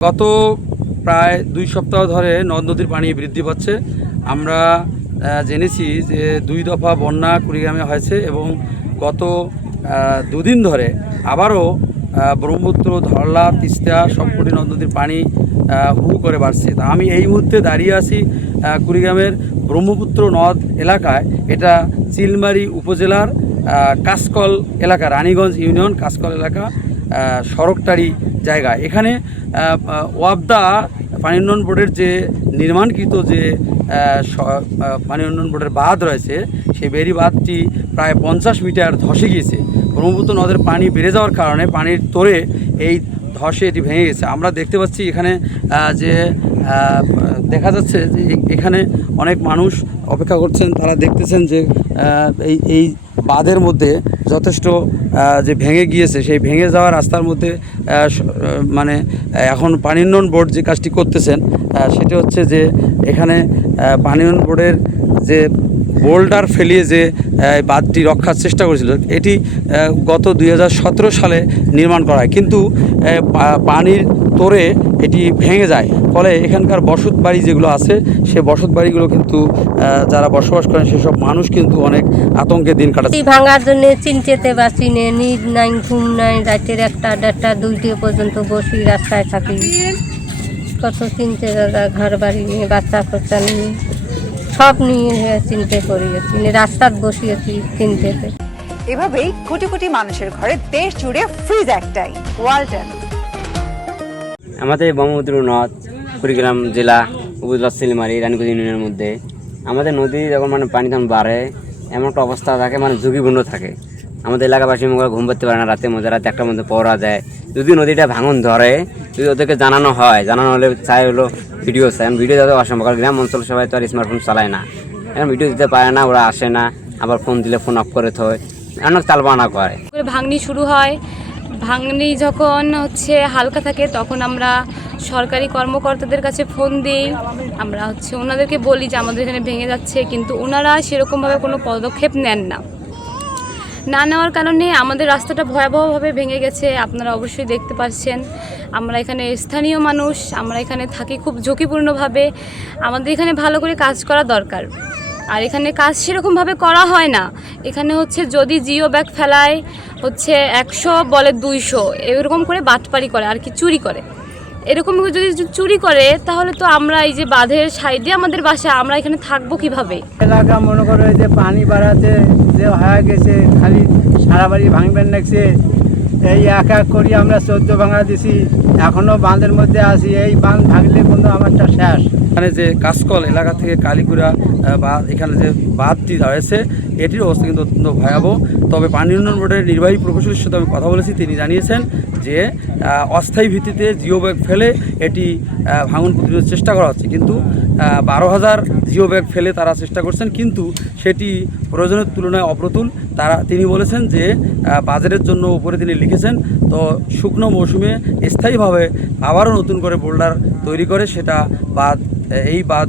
গত প্রায় 2 সপ্তাহ ধরে নদ নদীর পানি বৃদ্ধি পাচ্ছে। আমরা জেনেছি যে 2 দফা বন্যা কুড়িগ্রামে হয়েছে এবং গত 2 দিন ধরে আবারও ব্রহ্মপুত্র, ধরলা, তিস্তা সবকটি নদ নদীর পানি হু করে বাড়ছে। তা আমি এই মুহূর্তে দাঁড়িয়ে আছি কুড়িগ্রামের ব্রহ্মপুত্র নদ এলাকায়। এটা চিলমারি উপজেলার কাসকল এলাকা, রানীগঞ্জ ইউনিয়ন কাসকল এলাকা, সড়কটারি জায়গা। এখানে ওয়াবদা পানি উন্নয়ন বোর্ডের যে নির্মাণকৃত যে পানি উন্নয়ন বোর্ডের বাঁধ রয়েছে, সেই বেরি বাঁধটি প্রায় 50 মিটার ধসে গিয়েছে। ব্রহ্মপুত্র নদের পানি বেড়ে যাওয়ার কারণে পানির তোরে এই ধসে এটি ভেঙে গেছে। আমরা দেখতে পাচ্ছি এখানে যে দেখা যাচ্ছে যে এখানে অনেক মানুষ অপেক্ষা করছেন। তারা দেখতেছেন যে এই বাঁধের মধ্যে যথেষ্ট যে ভেঙে গিয়েছে, সেই ভেঙে যাওয়া রাস্তার মধ্যে মানে এখন পানি উন্নয়ন বোর্ড যে কাজটি করতেছেন সেটি হচ্ছে যে এখানে পানি উন্নয়ন বোর্ডের যে বোল্ডার ফেলিয়ে যে বাঁধটি রক্ষার চেষ্টা করেছিল, এটি গত 2017 সালে নির্মাণ করা হয়, কিন্তু পানির তোরে এটি ভেঙে যায়। ফলে এখানকার বসত বাড়ি যেগুলো আছে, সে বসত বাড়িগুলো কিন্তু যারা বসবাস করেন সেসব মানুষ কিন্তু অনেক আতঙ্কে দিন কাটাচ্ছে। ভাঙার জন্য চিনতে পারছি না, নিদ নাই, ঘুম নাই, রাতের 1টা 1:30 2টা পর্যন্ত বসি রাস্তায় থাকি। কত চিনতে, দাদা ঘর বাড়ি নিয়ে, বাচ্চা খরচা নিয়ে, সব নিয়ে চিনতে করিয়েছি, রাস্তায় বসিয়েছি চিনতে। এভাবেই কোটি কোটি মানুষের ঘরে দেশ জুড়ে ফ্রিজ একটাই, ওয়ালটন। আমাদের ব্রহ্মপুত্র নদ কুড়িগ্রাম জেলা উপজেলা চিলমারি রানীগঞ্জ ইউনিয়নের মধ্যে আমাদের নদী যখন পানি তখন বাড়ে, এমন একটা অবস্থা থাকে, ঝুঁকিপূর্ণ থাকে। আমাদের এলাকাবাসী ঘুম পাতে পারে না, রাতে 1টার মধ্যে পড়া যায়। যদি নদীটা ভাঙন ধরে, যদি ওদেরকে জানানো হলে চাই হলো ভিডিও চাই, ভিডিও যাতে অসম্ভব। গ্রাম অঞ্চল সবাই তো আর স্মার্টফোন চালায় না, এখন ভিডিও দিতে পারে না, ওরা আসে না, আবার ফোন দিলে ফোন অফ করে থয়, অনেক তালবানা করে। ভাঙনি শুরু হয়, ভাঙনি যখন হালকা থাকে তখন আমরা সরকারি কর্মকর্তাদের কাছে ফোন দিই। আমরা ওনাদেরকে বলি যে আমাদের এখানে ভেঙে যাচ্ছে, কিন্তু ওনারা সেরকমভাবে কোনো পদক্ষেপ নেন না নেওয়ার কারণে আমাদের রাস্তাটা ভয়াবহভাবে ভেঙে গেছে। আপনারা অবশ্যই দেখতে পাচ্ছেন। আমরা এখানে স্থানীয় মানুষ, আমরা এখানে থাকি খুব ঝুঁকিপূর্ণভাবে। আমাদের এখানে ভালো করে কাজ করা দরকার, আর এখানে কাজ সেরকমভাবে করা হয় না। এখানে যদি জিও ব্যাগ ফেলায় 100 বলে 200, এরকম করে বাটপারি করে আর কি, চুরি করে। এরকম যদি চুরি করে তাহলে তো আমরা এই যে বাঁধের সাইডে আমাদের বাসা, আমরা এখানে থাকবো কিভাবে? এলাকা মনে করো যে পানি বাড়াতে যে হয়ে গেছে, খালি সারা বাড়ি ভাঙবেন লাগছে। এই এক করি আমরা 14 ভাঙা দিছি, এখনও বাঁধের মধ্যে আছি। এই বাঁধ ভাঙলে কিন্তু আমারটা শেষ। এখানে যে কাসকল এলাকা থেকে কালীকুড়া বা এখানে যে বাঁধটি রয়েছে, এটির অবস্থা কিন্তু অত্যন্ত ভয়াবহ। তবে পানি উন্নয়ন বোর্ডের নির্বাহী প্রকৌশলীর সাথে আমি কথা বলেছি, তিনি জানিয়েছেন যে অস্থায়ী ভিত্তিতে জিও ব্যাগ ফেলে এটি ভাঙন প্রতিরোধের চেষ্টা করা হচ্ছে, কিন্তু 12,000 জিও ব্যাগ ফেলে তারা চেষ্টা করছেন, কিন্তু সেটি প্রয়োজনের তুলনায় অপ্রতুল। তিনি বলেছেন যে বাজারের জন্য উপরে তিনি লিখেছেন, তো শুকনো মৌসুমে স্থায়ীভাবে আবারও নতুন করে বোল্ডার তৈরি করে সেটা এই বাঁধ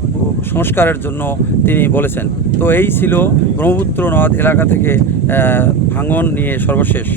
সংস্কারের জন্য তিনি বলেছেন। তো এই ছিল ব্রহ্মপুত্র নদ এলাকা থেকে ভাঙন নিয়ে সর্বশেষ।